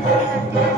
Thank you.